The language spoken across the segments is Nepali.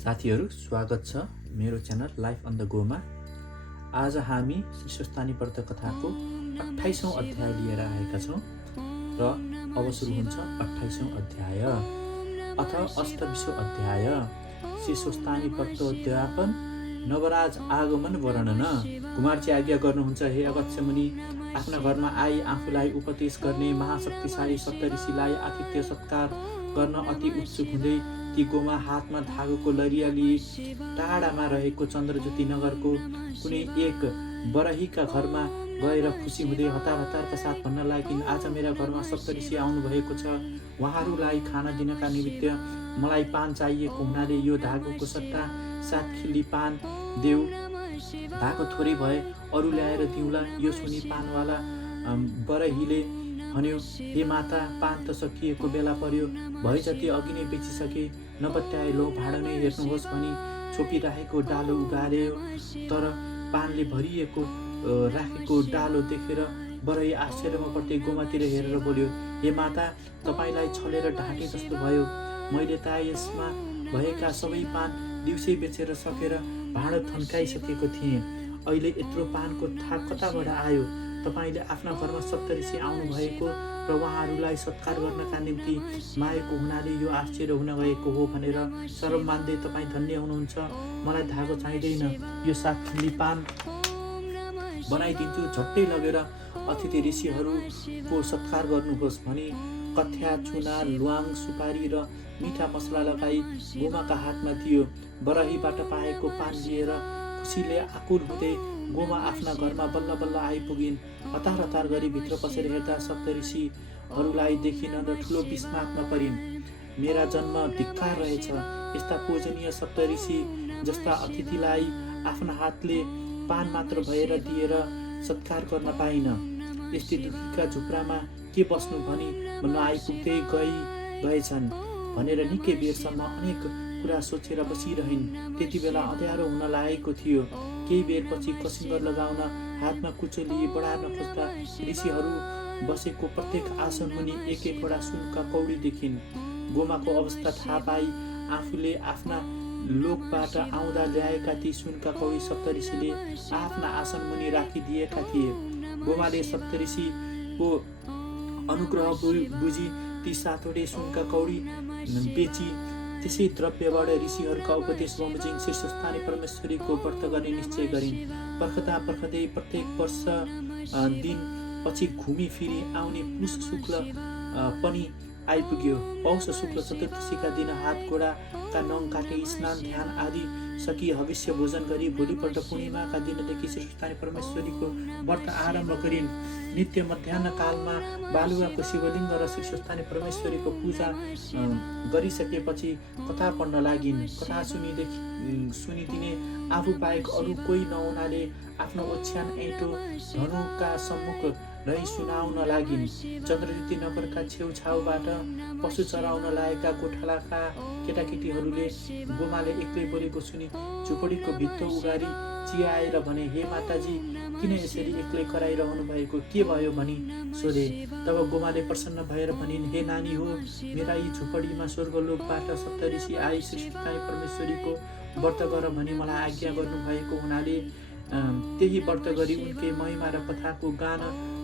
साथीहरू स्वागत छ मेरो च्यानल लाइफ अन द गोमा। आज हामी श्री स्वस्थानी व्रत कथाको 28औं अध्याय लिएर आएका छौँ र अब सुरु हुन्छ 28औं अध्याय अथ अष्टविंशो अध्याय श्री स्वस्थानी व्रतोद्यापन नवराज आगमन वर्णन। कुमारजी आज्ञा गर्नुहुन्छ, हे अगस्त्य मुनि, आफ्ना घरमा आई आफूलाई उपदेश गर्ने महाशक्तिशाली सप्तऋषिलाई आतिथ्य सत्कार गर्न अति उत्सुक हुँदै ती गोमा हातमा धागोको लरिया लिए टाढामा रहेको चन्द्रज्योति नगरको कुनै एक बरहीका घरमा गएर खुसी हुँदै हतारका साथ भन्न लागिन्, आज मेरा घरमा सप्तऋषि आउनु भएको छ। उहाँहरूलाई खाना दिनका निमित्त मलाई पान चाहिएको हुनाले यो धागोको सट्टा 7 खिल्ली पान देऊ। धागो थोरै भए अरू ल्याएर दिउँला। यो सुनि पानवाला बरहीले भन्यो, हे माता, पान त सकिएको बेला पर्यो, भए जति अघि नै बेचिसके, नपत्याए लो भाँडो नै हेर्नुहोस् भनी छोपिराखेको डालो उगार्यो। तर पानले भरिएको राखेको डालो देखेर बरही आश्चर्यमा पर्दै गोमातिर हेरेर बोल्यो, हे माता, तपाईँलाई छलेर ढाँटे जस्तो भयो। मैले त यसमा भएका सबै पान दिउँसै बेचेर सकेर भाँडो थन्काइसकेको थिएँ। अहिले यत्रो पानको थाक कताबाट आयो? तपाईँले आफ्ना घरमा सप्तऋषि आउनु भएको र उहाँहरूलाई सत्कार गर्नका निम्ति मागेको हुनाले यो आश्चर्य हुन गएको हो भनेर शरम मान्दै तपाईँ धन्य हुनुहुन्छ। मलाई धागो चाहिँदैन, यो 7 खिल्ली पान बनाइदिन्छु। झट्टै लगेर अतिथि ऋषिहरूको सत्कार गर्नुहोस् भनी कथ्या, चुना, ल्वाङ, सुपारी र मिठा मसला लगाई गोमाका हातमा दियो। बरहीबाट पाएको पान लिएर खुसीले आकुल हुँदै गोमा आफ्ना घरमा बल्ल बल्ल आइपुगिन्। हतार गरी भित्र पसेर हेर्दा सप्तऋषिहरूलाई देखिन र ठुलो विस्मातमा परिन्। मेरा जन्म धिक्कार रहेछ, यस्ता पूजनीय सप्तऋषि जस्ता अतिथिलाई आफ्ना हातले पान मात्र भएर दिएर सत्कार गर्न पाइन। यस्तै दुखीका झुप्रामा के बस्नु भनी भन्न आइपुग्दै गएछन् भनेर निकै बेरसम्म अनेक कुरा सोचेर बसिरहन्। त्यति बेला अँध्यारो हुन लागेको थियो। केही बेरपछि कसिङ्गर लगाउन हातमा कुचो लिए बढार्न खोज्दा ऋषिहरू बसेको प्रत्येक आसन मुनि एक एकवटा सुनका कौडी देखिन्। गोमाको अवस्था थाहा पाई आफूले आफ्ना लोकबाट आउँदा ल्याएका ती सुनका कौडी सप्तऋषिले आफ्ना आसन मुनि राखिदिएका थिए। गोमाले सप्तऋषिको अनुग्रह बुझी ती 7वटै सुनका कौडी बेची त्यसै द्रव्यबाट ऋषिहरूका उपदेश बमोजिम श्री स्वस्थानी परमेश्वरीको व्रत गर्ने निश्चय गरिन्। पर्खदै प्रत्येक वर्ष दिन पछि घुमी फिरी आउने पुष शुक्ल पनि आइपुग्यो। पौष शुक्ल चतुर्दशीका दिन हात गोडाका नङ काटे स्नान ध्यान आदि सकी हविष्य भोजन गरी भोलिपल्ट पूर्णिमाका दिनदेखि श्री स्वस्थानी परमेश्वरीको व्रत आरम्भ गरिन्। नित्य मध्याह्न कालमा बालुवाको शिवलिङ्ग र श्री स्वस्थानी परमेश्वरीको पूजा गरिसकेपछि कथा पढ्न लागिन्। कथा सुनिदिने आफू बाहेक अरू कोही नहुनाले आफ्नो ओछ्यान ऐँटो धनुका सम्मुख रही सुनाउन लागिन्। चन्द्रज्योति नगरका छेउछाउबाट पशु चराउन लागेका गोठालाका केटाकेटीहरूले गोमाले एक्लै बोलेको सुनि झुपडीको भित्तो उगारी चियाएर भने, हे माताजी, किन यसरी एक्लै कराइरहनु भएको, के भयो भनी सोधे। तब गोमाले प्रसन्न भएर भनिन्, हे नानी हो, मेरा यी झुपडीमा स्वर्गलोकबाट सप्तऋषि आई श्री स्वस्थानी परमेश्वरीको व्रत गर भनी मलाई आज्ञा गर्नुभएको हुनाले त्यही व्रत गरी उनकै महिमा र कथाको गान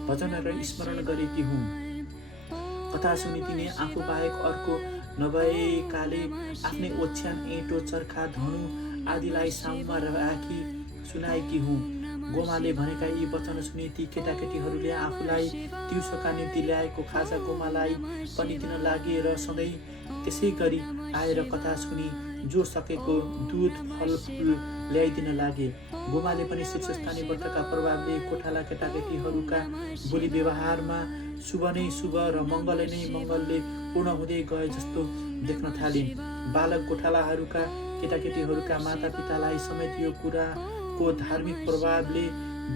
भजन र स्मरण गरेकी हुँ। कथा सुनिदिने आफू बाहेक अर्को नभएकाले आफ्नै ओछ्यान ऐँटो चर्खा धनु आदिलाई साउमा राखी सुनाएकी हुँ। गोमाले भनेका यी वचन सुनि ती केटाकेटीहरूले आफूलाई दिउँसोका निम्ति ल्याएको खाजा गोमालाई पनि दिन लागे र सधैँ त्यसै गरी आएर कथा सुनि जो सकेको दुध फलफुल ल्याइदिन लागे। गोमाले पनि श्री स्वस्थानी व्रतका प्रभावले गोठाला केटाकेटीहरूका बोली व्यवहारमा शुभ नै शुभ र मङ्गल नै मङ्गलले पूर्ण हुँदै गए जस्तो देख्न थालिन्। बालक गोठालाहरूका केटाकेटीहरूका मातापितालाई समेत यो कुराको धार्मिक प्रभावले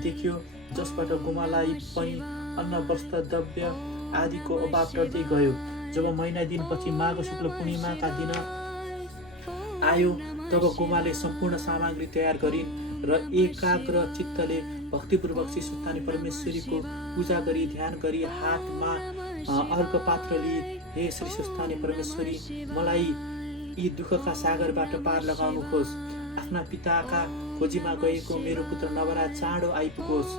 देख्यो, जसबाट गोमालाई पनि अन्न वस्त्र द्रव्य आदिको अभाव टर्दै गयो। जब महिना दिनपछि माघ शुक्ल पूर्णिमाका दिन आयो तब गोमाले सम्पूर्ण सामग्री तयार गरिन् र एकाग्र चित्तले भक्तिपूर्वक श्री स्वस्थानी परमेश्वरीको पूजा गरी ध्यान गरी हातमा अर्घ पात्र लिए, हे श्री स्वस्थानी परमेश्वरी, मलाई यी दुःखका सागरबाट पार लगाउनुहोस्। आफ्ना पिताका खोजीमा गएको मेरो पुत्र नवराज चाँडो आइपुगोस्।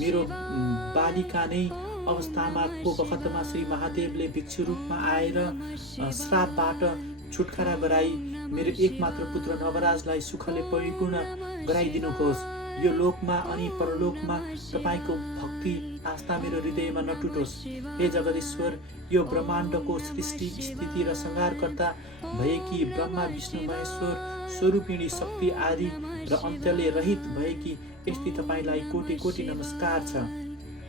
मेरो बालिका नै अवस्थामा को बखतमा श्री महादेवले भिक्षु रूपमा आएर श्रापबाट छुटकारा गराई मेरो एकमात्र पुत्र नवराजलाई सुखले परिपूर्ण गराइदिनुहोस्। यो लोकमा अनि परलोकमा तपाईँको भक्ति आस्था मेरो हृदयमा नटुटोस्। हे जगदीश्वर, यो ब्रह्माण्डको सृष्टि स्थिति र संहारकर्ता भएकी ब्रह्मा विष्णु महेश्वर स्वरूपिणी शक्ति आदि र अन्त्यले रहित भएकी यस्ती तपाईँलाई कोटि कोटि नमस्कार छ।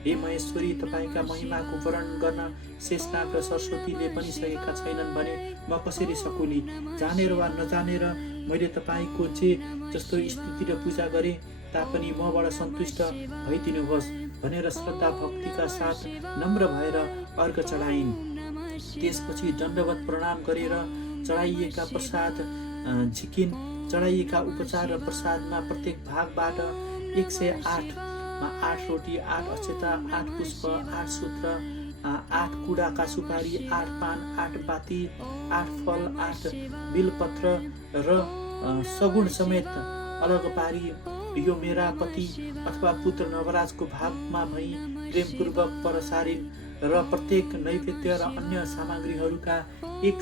हे महेश्वरी, तपाईँका महिमाको वर्णन गर्न शेषनाग र सरस्वतीले पनि सकेका छैनन् भने म कसरी सकुली? जानेर वा नजानेर मैले तपाईँको जस्तो स्तुति र पूजा गरेँ तापनि मबाट सन्तुष्ट भइदिनुहोस् भनेर श्रद्धा भक्तिका साथ नम्र भएर अर्घ चढाइन्। त्यसपछि दण्डवत प्रणाम गरेर चढाइएका प्रसाद झिकिन। चढाइएका उपचार र प्रसादमा प्रत्येक भागबाट 108 8 रोटी, 8 अक्षता, 8 पुष्प, 8 सूत्र, 8 कुडाका सुपारी, 8 पान, 8 बाती, 8 फल, 8 बिलपत्र र सगुण समेत अलग पारी यो मेरा पति अथवा पुत्र नवराजको भागमा भई प्रेमपूर्वक परसारिन् र प्रत्येक नैवेद्य र अन्य सामग्रीहरूका 100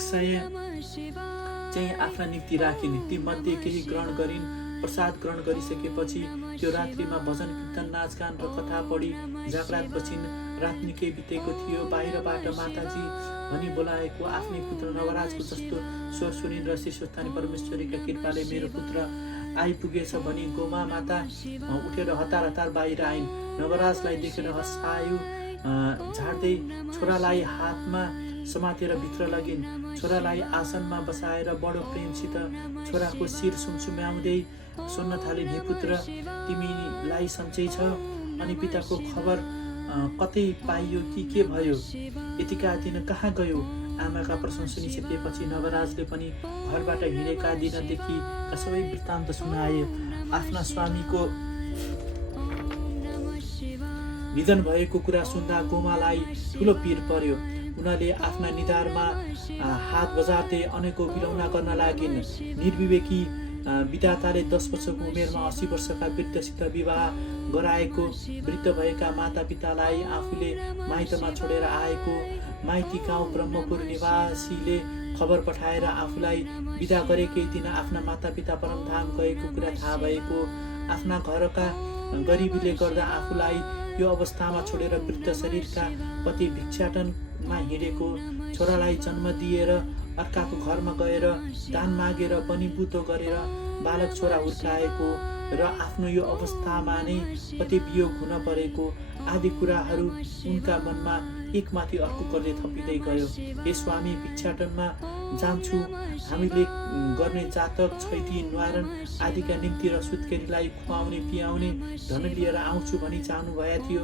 चाहिँ आफ्ना निम्ति राखिन्। ती मध्ये केही ग्रहण गरिन्। प्रसाद ग्रहण गरिसकेपछि त्यो रात्रिमा भजन कीर्तन नाचगान र कथा पढी जागरात बसिन्। रात निकै बितेको थियो। बाहिरबाट माताजी भनी बोलाएको आफ्नै पुत्र नवराजको जस्तो स्वर सुनिन् र शिशुस्थानी परमेश्वरीका कृपाले मेरो पुत्र आइपुगेछ भनी गोमा माता उठेर हतार हतार बाहिर आइन्। नवराजलाई देखेर हँसायो झार्दै छोरालाई हातमा समातेर भित्र लगिन्। छोरालाई आसनमा बसाएर बडो प्रेमसित छोराको शिर सुमसुम्याउँदै सोध्न थालिन्, हे पुत्र, तिमीलाई सन्चै छ? अनि पिताको खबर कतै पाइयो कि के भयो? यतिका दिन कहाँ गयो? आमाका प्रश्न सुनिसकेपछि नवराजले पनि घरबाट हिँडेका दिनदेखि सबै वृत्तान्त सुनाए। आफ्ना स्वामीको निधन भएको कुरा सुन्दा गोमालाई ठुलो पीर पर्यो। उनले आफ्ना निधारमा हात बजार्दै अनेकौं बिलौना गर्न लागिन्। निर्विवेकी विधाताले 10 वर्षको उमेरमा 80 वर्षका वृद्धसित विवाह गराएको वृद्ध भएका मातापितालाई आफूले माइतमा छोडेर आएको माइती गाउँ ब्रह्मपुर निवासीले खबर पठाएर आफूलाई विदा गरेकै दिन आफ्ना मातापिता परमधाम गएको कुरा थाहा भएको, आफ्ना घरका गरिबीले गर्दा आफूलाई यो अवस्थामा छोडेर वृद्ध शरीरका पति भिक्षाटनमा हिँडेको, छोरालाई जन्म दिएर अर्काको घरमा गएर दान मागेर बनिबुतो गरेर बालक छोरा हुर्काएको र आफ्नो यो अवस्थामा नै पति वियोग हुन परेको आदि कुराहरू उनका मनमा एकमाथि अर्को गर्दै थपिँदै गयो। हे स्वामी, भिक्षाटनमा जान्छु, हामीले गर्ने जातक छैती न्वारन आदिका निम्ति र सुत्केरीलाई खुवाउने पियाउने धन लिएर आउँछु भनी जानुभएको थियो।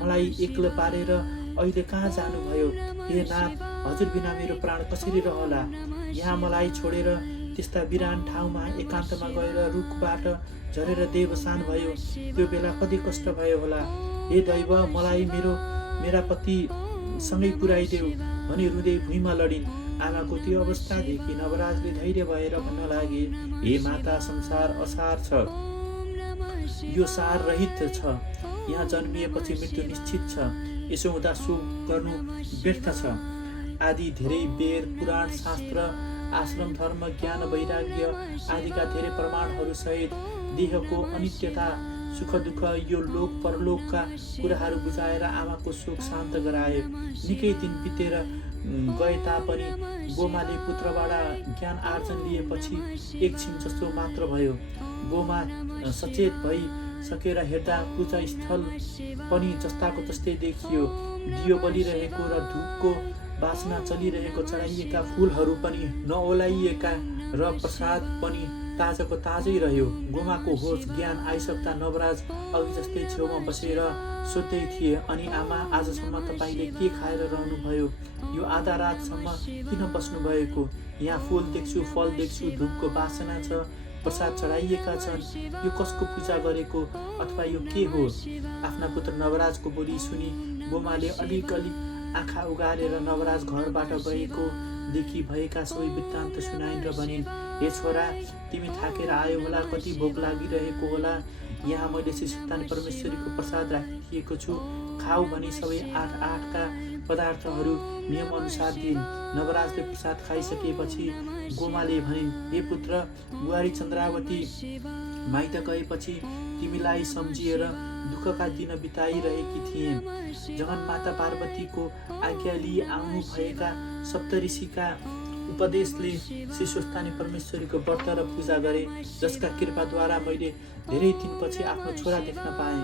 मलाई एक्लो पारेर अहिले कहाँ जानुभयो? हे नाथ, हजुर बिना मेरो प्राण कसरी रहला? यहाँ मलाई छोडेर त्यस्ता बिरान ठाउँमा एकान्तमा गएर रुखबाट झरेर देवसान भयो, त्यो बेला कति कष्ट भयो होला। हे दैव, मलाई मेरा पति सँगै पुर्याइदेऊ भनी रुँदै भुइँमा लडिन्। आमाको त्यो अवस्थादेखि नवराजले धैर्य भएर भन्न लागे, हे माता, संसार असार छ, यो सार रहित छ। यहाँ जन्मिएपछि मृत्यु निश्चित छ। यसो हुँदा शोक गर्नु व्यर्थ छ। आदि धेरै वेद पुराण शास्त्र आश्रम धर्म ज्ञान वैराग्य आदिका धेरै प्रमाणहरू सहित देहको अनित्यता सुख दुःख यो लोक परलोकका कुराहरू बुझाएर आमाको शोक शान्त गराए। निकै दिन बितेर गए तापनि गोमाले पुत्रबाट ज्ञान आर्जन लिएपछि एकछिन जस्तो मात्र भयो। गोमा सचेत भई सकेर हेर्दा पूजा स्थल पनि जस्ताको तस्तै देखियो। दियो बलिरहेको र धूपको बासना चलिरहेको, चढाइएका फुलहरू पनि नओलाइएका र प्रसाद पनि ताजाको ताजै रह्यो। गोमाको होस ज्ञान आइसक्दा नवराज अघि जस्तै छेउमा बसेर सोध्दै थिए, अनि आमा, आजसम्म तपाईँले के खाएर रहनुभयो? यो आधा रातसम्म किन बस्नु भएको? यहाँ फुल देख्छु, फल देख्छु, धूपको बासना छ, प्रसाद चढाइएका छन्, यो कसको पूजा गरेको अथवा यो के हो? आफ्ना पुत्र नवराजको बोली सुनि गोमाले अलिक आँखा उगारेर नवराज घरबाट गएको देखि भएका सबै वृत्तान्त सुनाइन् र भनिन्, हे छोरा, तिमी थाकेर आयो होला, कति भोक लागिरहेको होला। यहाँ मैले श्री सत्तानी परमेश्वरीको प्रसाद राखिदिएको छु, खाऊ भनी सबै 8-8का पदार्थहरू नियमअनुसार दिइन्। नवराजले प्रसाद खाइसकेपछि गोमाले भनिन्, हे पुत्र, बुहारी चन्द्रावती माइत गएपछि तिमीलाई सम्झिएर दुःखका दिन बिताइरहेकी थिएँ। जगन्माता पार्वतीको आज्ञा लिई आउनु भएका सप्तऋषिका उपदेशले श्री स्वस्थानी परमेश्वरीको व्रत र पूजा गरे, जसका कृपाद्वारा मैले धेरै दिनपछि आफ्नो छोरा देख्न पाएँ।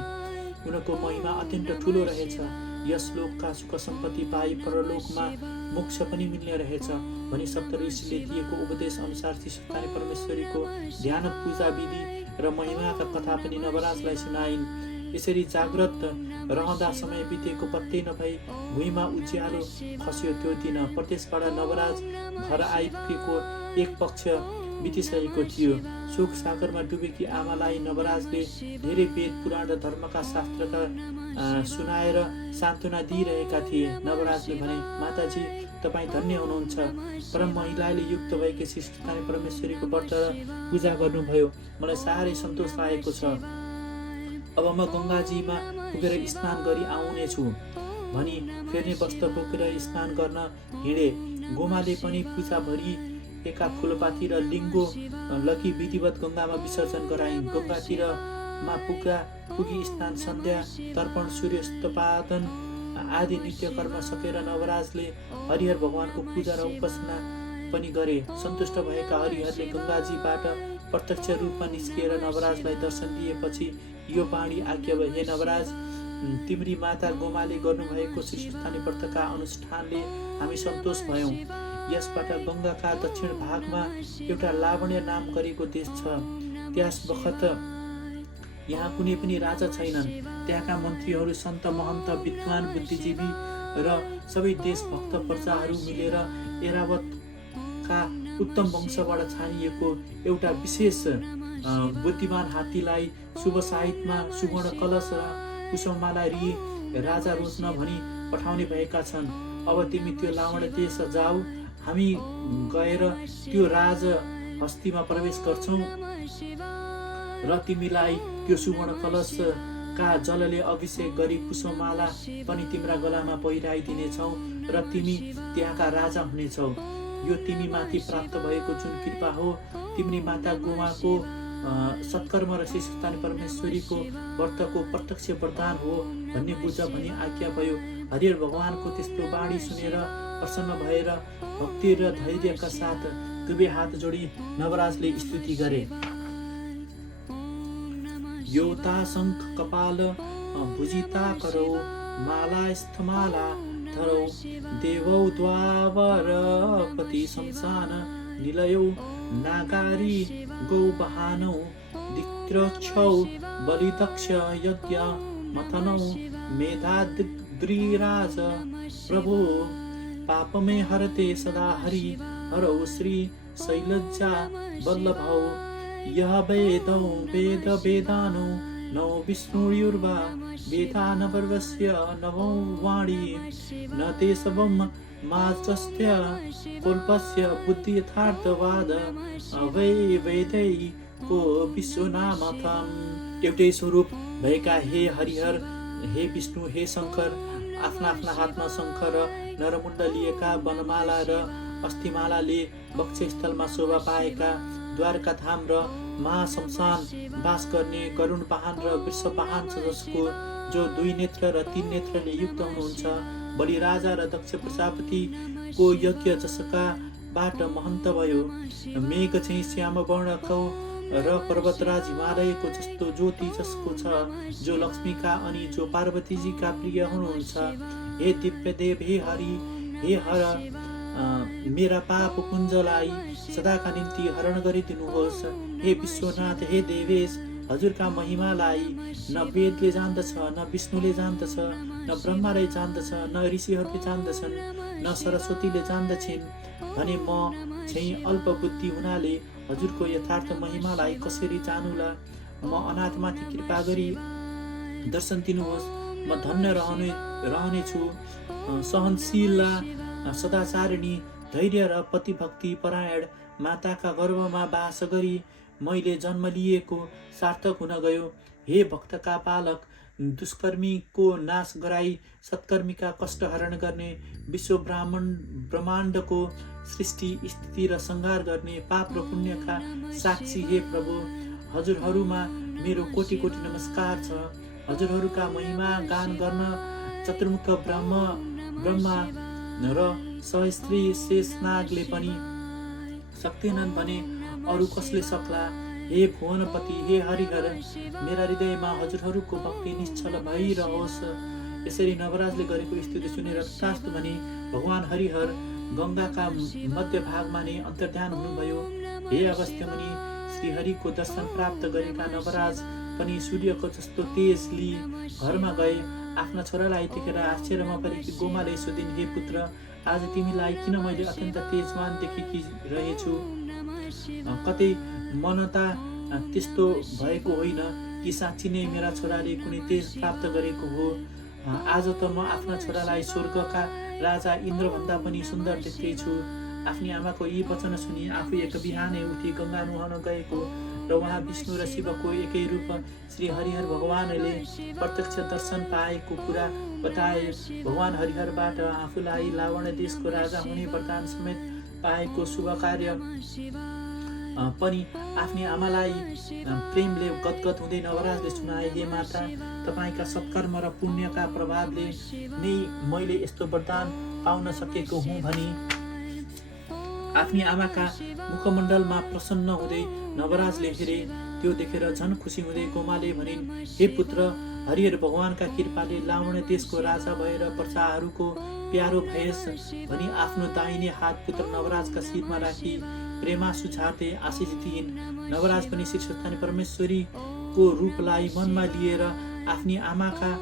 उनको महिमा अत्यन्त ठुलो रहेछ। यस लोकका सुख सम्पत्ति पाई परलोकमा मोक्ष पनि मिल्ने रहेछ भनी सप्तऋषिले दिएको उपदेश अनुसार श्री सत्तानी परमेश्वरीको ध्यान, पूजा विधि र महिमाका कथा पनि नवराजलाई सुनाइन्। यसरी जाग्रत रहँदा समय बितेको पत्तै नभई भुइँमा उज्यालो खस्यो। त्यो दिन प्रदेशबाट नवराज घर आइपुगेको एक पक्ष बितिसकेको थियो। शोक सागरमा डुबेकी आमालाई नवराजले धेरै वेद, पुराण र धर्मका शास्त्रका सुनाएर सान्त्वना दिइरहेका थिए। नवराजले भने, माताजी, तपाईँ धन्य हुनुहुन्छ। परम महिलाले युक्त भएकी श्री सत्तानी परमेश्वरीको व्रत र पूजा गर्नुभयो। मलाई साह्रै सन्तोष लागेको छ। अब म गङ्गाजीमा पुगेर स्नान गरी आउनेछु भनी फेर्ने वस्त्र बोकेर स्नान गर्न हिँडे। गोमाले पनि पूजा भरिएका फुलपाती र लिङ्गो लगी विधिवत गङ्गामा विसर्जन गराइन्। गङ्गातीरमा पुगी स्नान, सन्ध्या, तर्पण, सूर्यास्तपादन आदि नित्य कर्म सकेर नवराजले हरिहर भगवानको पूजा र उपासना पनि गरे। सन्तुष्ट भएका हरिहरले गङ्गाजीबाट प्रत्यक्ष रूपमा निस्किएर नवराजलाई दर्शन दिएपछि यो बाणी आज्ञा भए, हे नवराज, तिम्री माता गोमाले गर्नुभएको श्री सत्तानी व्रतका अनुष्ठानले हामी सन्तोष भयौँ। यसबाट गङ्गाका दक्षिण भागमा एउटा लावण्य नाम गरेको देश छ। त्यस बखत यहाँ कुनै पनि राजा छैनन्। त्यहाँका मन्त्रीहरू, सन्त, महन्त, विद्वान, बुद्धिजीवी र सबै देशभक्त प्रजाहरू मिलेर एरावतका उत्तम वंशबाट छानिएको एउटा विशेष बुद्धिमान हात्तीलाई शुभ साहित्यमा सुवर्ण कलश र कुसुममाला री राजा रोज्न भनी पठाउने भएका छन्। अब तिमी त्यो लावण्य देश जाऊ, हामी गएर त्यो राज हस्तीमा प्रवेश गर्छौँ र तिमीलाई त्यो सुवर्ण कलशका जलले अभिषेक गरी कुसुममाला पनि तिम्रा गलामा पहिराइदिनेछौ र तिमी त्यहाँका राजा हुनेछौ। यो तिमी माथि प्राप्त भएको जुन कृपा हो, तिम्री माता गोमाको सत्कर्म र श्री सत्तानी परमेश्वरीको व्रतको प्रत्यक्ष वरदान हो भन्ने बुझ भनी आज्ञा भयो। हरिहर भगवानको त्यस्तो बाणी सुनेर प्रसन्न भएर भक्ति र धैर्यका साथ दुवै हात जोडी नवराजले स्तुति गरे। योता शङ्ख कपाल भुजिता करो, माला स्थमाला धरौ, देवौ द्वावर पति शमशान निलयौ, नागारी गौ बहानौ, दिक्त्रक्षौ बलिदक्ष यज्ञ मथनौ, मेधाद्रिराज प्रभो पापमे हरते सदा हरि हरौ, श्री शैलज्जा वल्लभौ, यह वेदौ वेद वेदानो नौ विष्णुर्वा वेदानवर्गस्य नवौ वाणी, न ते सबं माचस्त्य कल्पस्य बुद्धि यथार्थवाद अवै वेदै को विश्वनामथम। एउटै स्वरूप भएका हे हरिहर, हे विष्णु, हे शङ्कर, आफ्ना आफ्ना हातमा शङ्ख र नरमुण्ड लिएका वनमाला र अस्थिमालाले वक्षस्थलमा शोभा पाएका द्वारका धाम र महाशमशान वास गर्ने गरुण वाहन र वृष वाहन छ, जसको जो 2 नेत्र र 3 नेत्रले युक्त हुनुहुन्छ। बलिराजा र दक्ष प्रजापतिको यज्ञ जसका बाट महन्त भयो। मेघ चाहिँ श्याम वर्णको र पर्वतराज हिमालयको जस्तो ज्योति जसको छ, जो लक्ष्मीका अनि जो पार्वतीजीका प्रिय हुनुहुन्छ। हे दिव्य देव, हे हरि, हे हर, मेरा पाप पुञ्जलाई सदाका निम्ति हरण गरिदिनुहोस्। हे विश्वनाथ, हे देवेश, हजुरका महिमालाई न वेदले जान्दछ, न विष्णुले जान्दछ, न ब्रह्माले जान्दछ, न ऋषिहरूले जान्दछन्, न सरस्वतीले जान्दछिन् भने म चाहिँ अल्प बुद्धि हुनाले हजुरको यथार्थ महिमालाई कसरी जानुला। म अनाथमाथि कृपा गरी दर्शन दिनुहोस्। म धन्य रहनेछु। सहनशीला, सदाचारिणी, धैर्य र पतिभक्ति परायण माताका गर्भमा बास गरी मैले जन्म लिएको सार्थक हुन गयो। हे भक्तका पालक, दुष्कर्मीको नाश गराई सत्कर्मीका कष्टहरण गर्ने, विश्व ब्रह्माण्डको सृष्टि स्थिति र संहार गर्ने, पाप र पुण्यका साक्षी हे प्रभु, हजुरहरूमा मेरो कोटि कोटि नमस्कार छ। हजुरहरूका महिमा गान गर्न चतुर्मुख ब्रह्मा र सहस्त्री शेषनागले पनि सक्दैनन् भने अरू कसले सक्ला। हे भुवनपति, हे हरिहर, मेरा हृदयमा हजुरहरूको भक्ति निश्चल भइरहोस्। यसरी नवराजले गरेको स्तुति सुनेर तथास्तु भनी भगवान हरिहर गङ्गाका मध्यभागमा नै अन्तर्ध्यान हुनुभयो। हे अगस्त्यमुनि, श्रीहरिको दर्शन प्राप्त गरेका नवराज पनि सूर्यको जस्तो तेज लिई घरमा गए। आफ्ना छोरालाई देखेर आश्चर्यमा परेकी गोमाले सोधिन्, हे पुत्र, आज तिमीलाई किन मैले अत्यन्त तेजवान देखेकी रहेछु? कतै मनता त्यस्तो भएको होइन कि साँच्ची नै मेरा छोराले कुनै तेज प्राप्त गरेको हो? आज त म आफ्ना छोरालाई स्वर्गका राजा इन्द्रभन्दा पनि सुन्दर देख्दैछु। आफ्नी आमाको यी वचन सुनि आफू एक बिहानै उठी गङ्गा नुहाउन गएको र उहाँ विष्णु र शिवको एकै रूप श्री हरिहर भगवानले प्रत्यक्ष दर्शन पाएको कुरा बताए। भगवान हरिहरबाट आफूलाई लावण देशको राजा हुने वरदान समेत पाएको शुभ कार्य पनि आफ्नी आमालाई प्रेमले गदगद हुँदै नवराजले सुनाए। हे माता, तपाईँका सत्कर्म र पुण्यका प्रभावले नै मैले यस्तो वरदान पाउन सकेको हुँ भनी आफ्नी आमाका मुखमण्डलमा प्रसन्न हुँदै नवराजले हेरे। त्यो देखेर झन खुसी हुँदै गोमाले भनिन्, हे पुत्र, हरिहर भगवानका कृपाले लावण देशको राजा भएर प्रजाहरूको प्यारो भएस् भनी आफ्नो दाहिने हात पुत्र नवराजका शिरमा राखी प्रेमासु झार्दै आशिष दिइन्। नवराज पनि शीर्षस्थानी परमेश्वरीको रूपलाई मनमा लिएर आफ्नी आमाका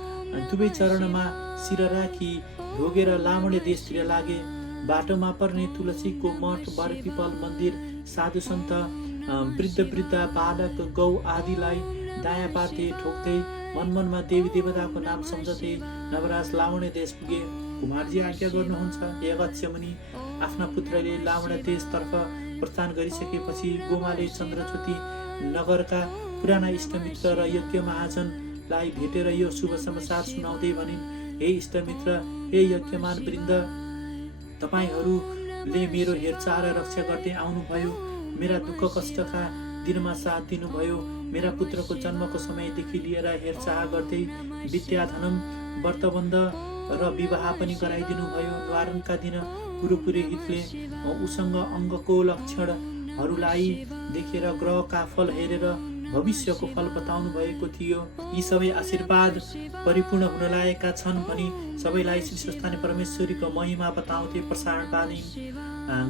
दुवै चरणमा शिर राखी ढोगेर लावण देशतिर लागे। बाटोमा पर्ने तुलसीको मठ, बरपिपल मन्दिर, साधु सन्त, वृद्ध बालक गौ आदिलाई दायाँ पार्दै ठोक्दै मनमनमा देवी देवताको नाम सम्झँदै नवराज लावण देश पुगे। कुमारजी आज्ञा गर्नुहुन्छ। हे अगस्त्यमुनि, आफ्ना पुत्रले लावण देशतर्फ प्रस्थान गरिसकेपछि गोमाले चन्द्रज्योति नगरका पुराना इष्टमित्र र यज्ञ महाजनलाई भेटेर यो शुभ समाचार सुनाउँदै भनिन्, हे इष्टमित्र, हे यज्ञमान वृन्द, तपाईँहरूले मेरो हेरचाह र रक्षा गर्दै आउनुभयो। मेरा दुःख कष्टका दिनमा साथ दिनुभयो। मेरा पुत्रको जन्मको समयदेखि लिएर हेरचाह गर्दै विद्याधनम, व्रतबन्ध र विवाह पनि गराइदिनु भयो। द्वारणका दिन गुरु पुरोहितले उसँग अङ्गको लक्षणहरूलाई देखेर ग्रहका फल हेरेर भविष्यको फल बताउनु भएको थियो। यी सबै आशीर्वाद परिपूर्ण हुन लागेका छन् भनी सबैलाई श्री स्वस्थानी परमेश्वरीको महिमा बताउँथे। प्रसारण पानी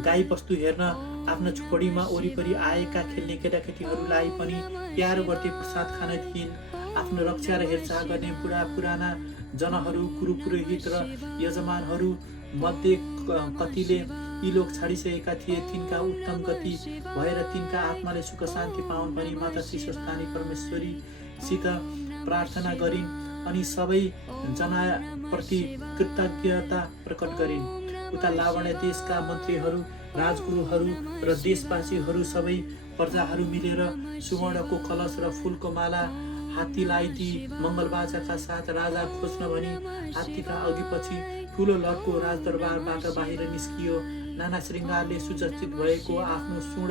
गाई बस्तु हेर्न आफ्ना झोपडीमा वरिपरि आएका खेल्ने केटाकेटीहरूलाई पनि प्यारो गर्दै प्रसाद खान दिइन्। आफ्नो रक्षा र हेरचाह गर्ने पुराना जनहरू, गुरु पुरोहित र यजमानहरू मध्ये कतिले यी लोक छाडिसकेका थिए, तिनका उत्तम गति भएर तिनका आत्माले सुख शान्ति पाउन् भनी माता श्री स्वस्थानी परमेश्वरीसित प्रार्थना गरिन् अनि सबै जनाप्रति कृतज्ञता प्रकट गरिन्। उता लावण देशका मन्त्रीहरू, राजगुरुहरू र देशवासीहरू सबै प्रजाहरू मिलेर सुवर्णको कलश र फूलको माला हात्तीलाई दिई मङ्गलबाजाका साथ राजा खोज्न भनी हात्तीका अघिपछि ठुलो लड्को राजदरबारबाट बाहिर निस्कियो। नाना श्रृङ्गारले सुसज्जित भएको आफ्नो सुण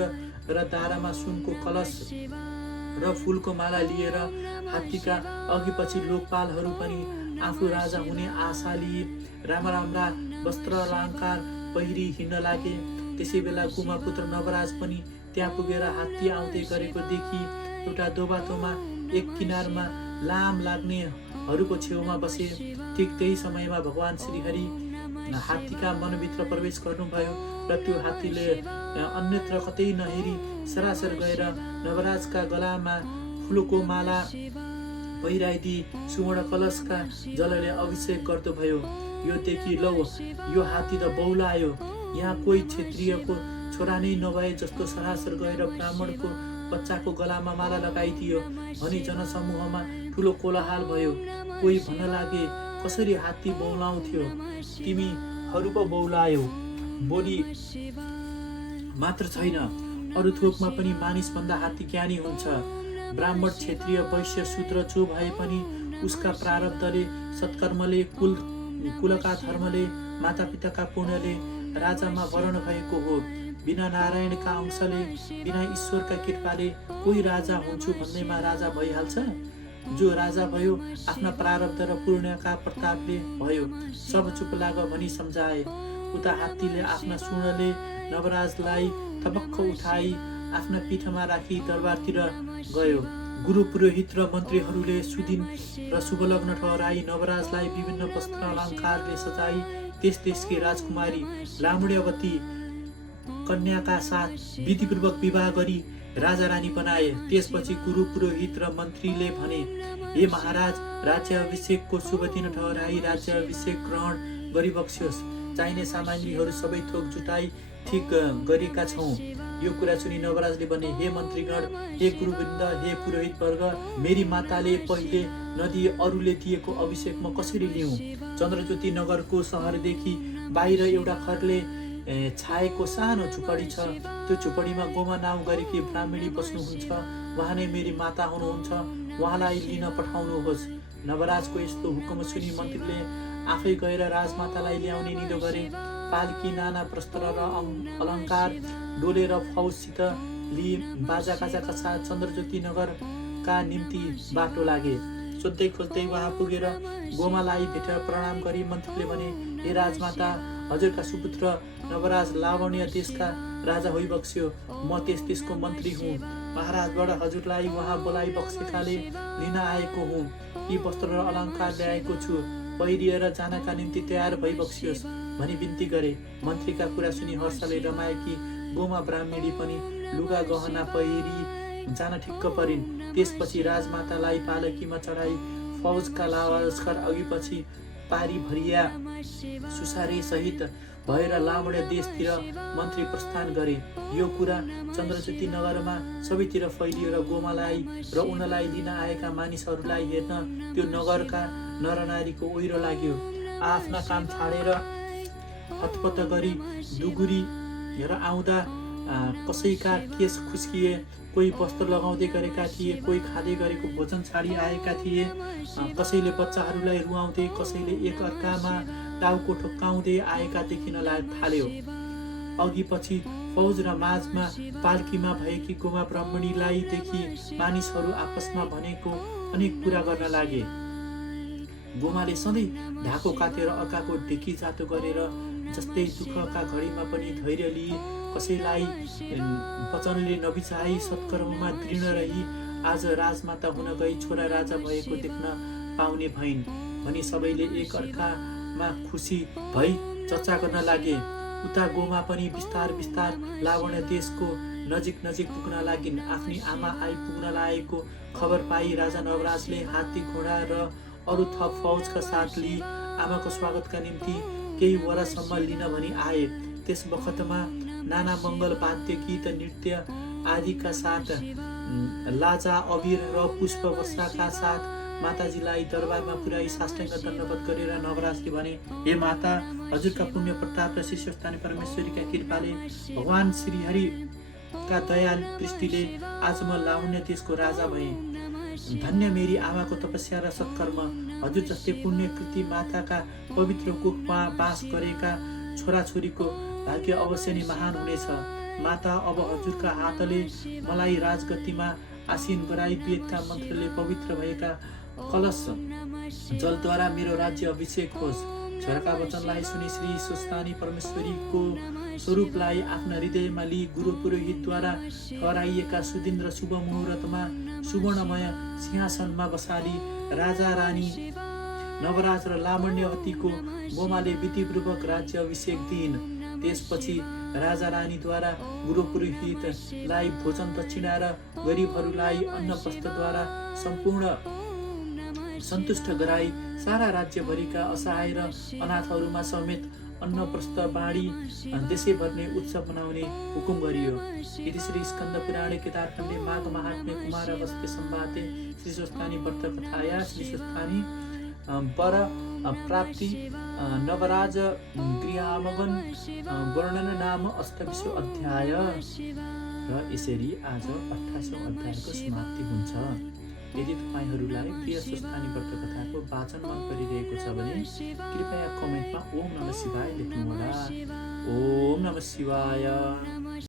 र दारामा सुनको कलश र फूलको माला लिएर हात्तीका अघिपछि लोकपालहरू पनि आफू राजा हुने आशा लिए राम्रा वस्त्र अलङ्कार पहिरी हिँड्न लागे। त्यसै बेला गुमा पुत्र नवराज पनि त्यहाँ पुगेर हात्ती आउँदै गरेको देखि एउटा दोबाटोमा एक किनारमा लाम लाग्नेहरूको छेउमा बसे। ठिक त्यही समयमा भगवान श्रीहरि हात्तीका मनभित्र प्रवेश गर्नुभयो र त्यो हात्तीले अन्यत्र कतै नहेरी सरासर गएर नवराजका गलामा फुलको माला पहिराइदिई सुवर्ण कलशका जलले अभिषेक गर्दो भयो। यो देखि लौ, यो हात्ती त बौलायो, यहाँ कोही क्षत्रियको छोरा नै नभए जस्तो सरासर गएर ब्राह्मणको बच्चाको गलामा माला लगाइदियो भनी जनसमूहमा ठुलो कोलाहल भयो। कोही भन्न लागे, कसरी हात्ती बौलाउँथ्यो, तिमीहरू पो बौलायो। बोली मात्र छैन, अरू थोकमा पनि मानिसभन्दा हात्ती ज्ञानी हुन्छ। ब्राह्मण, क्षेत्रीय, वैश्य, शूद्र जो भए पनि उसका प्रारब्धले, सत्कर्मले, कुलका धर्मले, मातापिताका पुण्यले राजामा वर्ण भएको हो। बिना नारायणका अंशले, बिना ईश्वरका कृपाले कोही राजा हुन्छु भन्दैमा राजा भइहाल्छ? जो राजा भयो आफ्ना प्रारब्ध र पुण्यका प्रतापले भयो। सब चुप लाग भनी सम्झाए। उता हात्तीले आफ्ना सुँडले नवराजलाई थपक्क उठाई आफ्ना पिठमा राखी दरबारतिर गयो। गुरु पुरोहित र मन्त्रीहरूले सुदिन र शुभलग्न ठहराई नवराजलाई विभिन्न वस्त्र अलङ्कारले सजाई त्यस देशकी राजकुमारी लामुड्यवती कन्याका साथ विधिपूर्वक विवाह गरी राजा रानी बनाए। त्यसपछि गुरु पुरोहित र मन्त्रीले भने, हे महाराज, राज्याभिषेकको शुभ दिन ठहराई राज्याभिषेक ग्रहण गरिबक्स्योस्। चाहिने सामग्रीहरू सबै थोक जुटाई ठिक गरेका छौँ। यो कुरा सुनि नवराजले भने, हे मन्त्रीगण, हे गुरुवृन्द, हे पुरोहित वर्ग, मेरी माताले पहिले नदिए अरूले दिएको अभिषेक म कसरी लिऊँ? चन्द्रज्योति नगरको सहरदेखि बाहिर एउटा खरले छाएको सानो झुपडी छ। त्यो झुपडीमा गोमा नाउँ गरेकी ब्राह्मणी बस्नुहुन्छ। उहाँ नै मेरी माता हुनुहुन्छ। उहाँलाई लिन पठाउनुहोस्। नवराजको यस्तो हुकुम सुनि मन्त्रीले आफै गएर राजमातालाई ल्याउने निधो गरे। पालकी, नाना वस्त्र र अलङ्कार डोलेर फौजसित लिई बाजागाजाका साथ चन्द्रज्योति नगरका निम्ति बाटो लागे। सोध्दै खोज्दै उहाँ पुगेर गोमालाई भेटेर प्रणाम गरी मन्त्रीले भने, हे राजमाता, हजुरका सुपुत्र नवराज लावण्य देशका राजा होइबक्स्यो। म त्यस देशको मन्त्री हुँ। महाराजबाट हजुरलाई उहाँ बोलाइ बक्सेकाले लिन आएको हुँ। यी वस्त्र र अलङ्कार ल्याएको छु, पहिरिएर जानका निम्ति तयार भइबक्सियोस् भनी बिन्ती गरे। मन्त्रीका कुरा सुनि हर्षले रमाएकी गोमा ब्राह्मणी पनि लुगा गहना पहिरी जान ठिक्क परिन्। त्यसपछि राजमातालाई पालकीमा चढाई फौजका लस्कर अघिपछि पारी भरिया सुसारे सहित भएर लावण्य देशतिर मन्त्री प्रस्थान गरे। यो कुरा चन्द्रज्योति नगरमा सबैतिर फैलियो र गोमालाई र उनलाई लिन आएका मानिसहरूलाई हेर्न त्यो नगरका नरनारीको ओहिरो लाग्यो। आफ्ना काम छाडेर हतपत गरी दुगुरी र आउँदा कसैका केस खुस्किए, कोही वस्त्र लगाउँदै गरेका थिए, कोही खाँदै गरेको भोजन छाडी आएका थिए। कसैले बच्चाहरूलाई रुवाउँदै, कसैले एक अर्कामा टाउको ठोक्काउँदै आएका देखिन थाल्यो। अघि पछि फौज र माझमा पाल्कीमा भएकी गोमा ब्राह्मणीलाई देखि मानिसहरू आपसमा भनेको अनेक कुरा गर्न लागे। गोमाले सधैँ ढाको काटेर अर्काको ढिकी जातो गरेर जस्तै दुःखका घडीमा पनि धैर्य लिई, कसैलाई वचनले नबिचाई, सत्कर्ममा दृढ रही आज राजमाता हुन गई छोरा राजा भएको देख्न पाउने भइन् भनी सबैले एक अर्कामा खुसी भई चर्चा गर्न लागे। उता गोमा पनि बिस्तार बिस्तार लावण्य देशको नजिक नजिक पुग्न लागिन्। आफ्नी आमा आइपुग्न लागेको खबर पाई राजा नवराजले हात्ती, घोडा र अरू थप फौजका साथ लिई आमाको स्वागतका निम्ति केही वरसम्म लिन भनी आए। त्यस बखतमा नाना मङ्गल वाद्य, गीत, नृत्य आदिका साथ लाजा, अबिर र पुष्प वर्षाका साथ माताजीलाई दरबारमा पुर्याई साष्टाङ्ग दण्डवत गरेर नवराजले भने, हे माता, हजुरका पुण्य प्रताप र शीर्षस्थानी परमेश्वरीका कृपाले, भगवान श्रीहरिका दया दृष्टिले आज म लावण्य देशको राजा भएँ। धन्य मेरी आमाको तपस्या र सत्कर्म। हजुर जस्तै पुण्यकृति माताका पवित्र कुखमा बास गरेका छोराछोरीको भाग्य अवश्य नै महान हुनेछ। माता, अब हजुरका हातले मलाई राजगतिमा आसीन गराई वेदका मन्त्रले पवित्र भएका कलश जलद्वारा मेरो राज्य अभिषेक होस्। छोराका वचनलाई सुनि श्री सुस्तानी परमेश्वरीको स्वरूपलाई आफ्ना हृदयमा लिई गुरु पुरोहितद्वारा ठहराइएका सुदिन र शुभ मुहुर्तमा सुवर्णमय सिंहासनमा बसाली राजा रानी नवराज र लावण्यवतीको गोमाले विधिपूर्वक राज्य अभिषेक दिइन्। त्यसपछि राजा रानीद्वारा गुरु पुरोहितलाई भोजन दक्षिणा र गरिबहरूलाई अन्न वस्त्रद्वारा सम्पूर्ण सन्तुष्ट गराई सारा राज्यभरिका असहाय र अनाथहरूमा समेत अन्न वस्त्र बाँडी देशैभर नै उत्सव मनाउने हुकुम गरियो। यदि श्री स्कन्द पुराणे केदारखण्डे माघ महात्म्य कुमार अवस्थे संवादे श्री स्वस्थानी व्रत कथाया श्री स्वस्थानी वर प्राप्ति नवराज गृहामगन वर्णन नाम अष्टविंशो अध्याय। र यसरी आज 28औं अध्यायको समाप्ति हुन्छ। यदि तपाईँहरूलाई प्रिय स्वस्थानी व्रत कथाको वाचन मन परिरहेको छ भने कृपया कमेन्टमा ओम नमः शिवाय लेख्नुहोला। ओम नमः शिवाय।